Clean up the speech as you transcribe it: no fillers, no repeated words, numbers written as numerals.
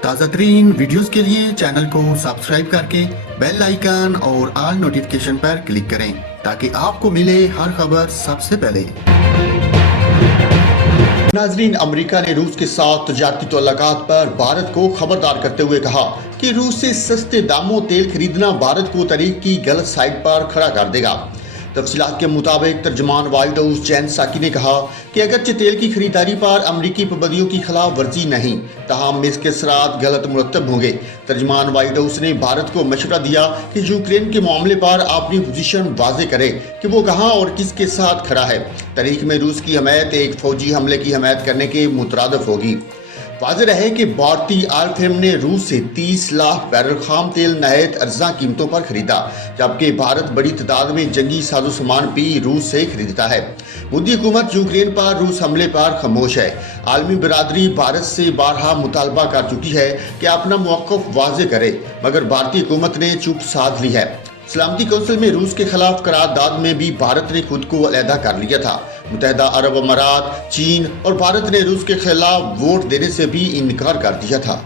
تازہ ترین ویڈیوز کے لیے چینل کو سبسکرائب کر کے بیل آئیکن اور آل نوٹیفیکیشن پر کلک کریں تاکہ آپ کو ملے ہر خبر سب سے پہلے۔ ناظرین، امریکہ نے روس کے ساتھ تجارتی تعلقات پر بھارت کو خبردار کرتے ہوئے کہا کہ روس سے سستے داموں تیل خریدنا بھارت کو طریق کی غلط سائٹ پر کھڑا کر دے گا۔ تفصیلات کے مطابق ترجمان وائٹ ہاؤس جین ساکی نے کہا کہ اگرچہ تیل کی خریداری پر امریکی پابندیوں کی خلاف ورزی نہیں، تاہم اس کے اثرات غلط مرتب ہوں گے۔ ترجمان وائٹ ہاؤس نے بھارت کو مشورہ دیا کہ یوکرین کے معاملے پر اپنی پوزیشن واضح کرے کہ وہ کہاں اور کس کے ساتھ کھڑا ہے۔ طریق میں روس کی حمایت ایک فوجی حملے کی حمایت کرنے کے مترادف ہوگی۔ واضح رہے کہ بھارتی آئل فرم نے روس سے 30 لاکھ بیرل خام تیل نہایت ارزاں قیمتوں پر خریدا، جبکہ بھارت بڑی تعداد میں جنگی ساز و سامان بھی روس سے خریدتا ہے۔ مودی حکومت یوکرین پر روس حملے پر خاموش ہے۔ عالمی برادری بھارت سے بارہا مطالبہ کر چکی ہے کہ اپنا موقف واضح کرے، مگر بھارتی حکومت نے چپ سادھ لی ہے۔ سلامتی کونسل میں روس کے خلاف قرارداد میں بھی بھارت نے خود کو علیحدہ کر لیا تھا۔ متحدہ عرب امارات، چین اور بھارت نے روس کے خلاف ووٹ دینے سے بھی انکار کر دیا تھا۔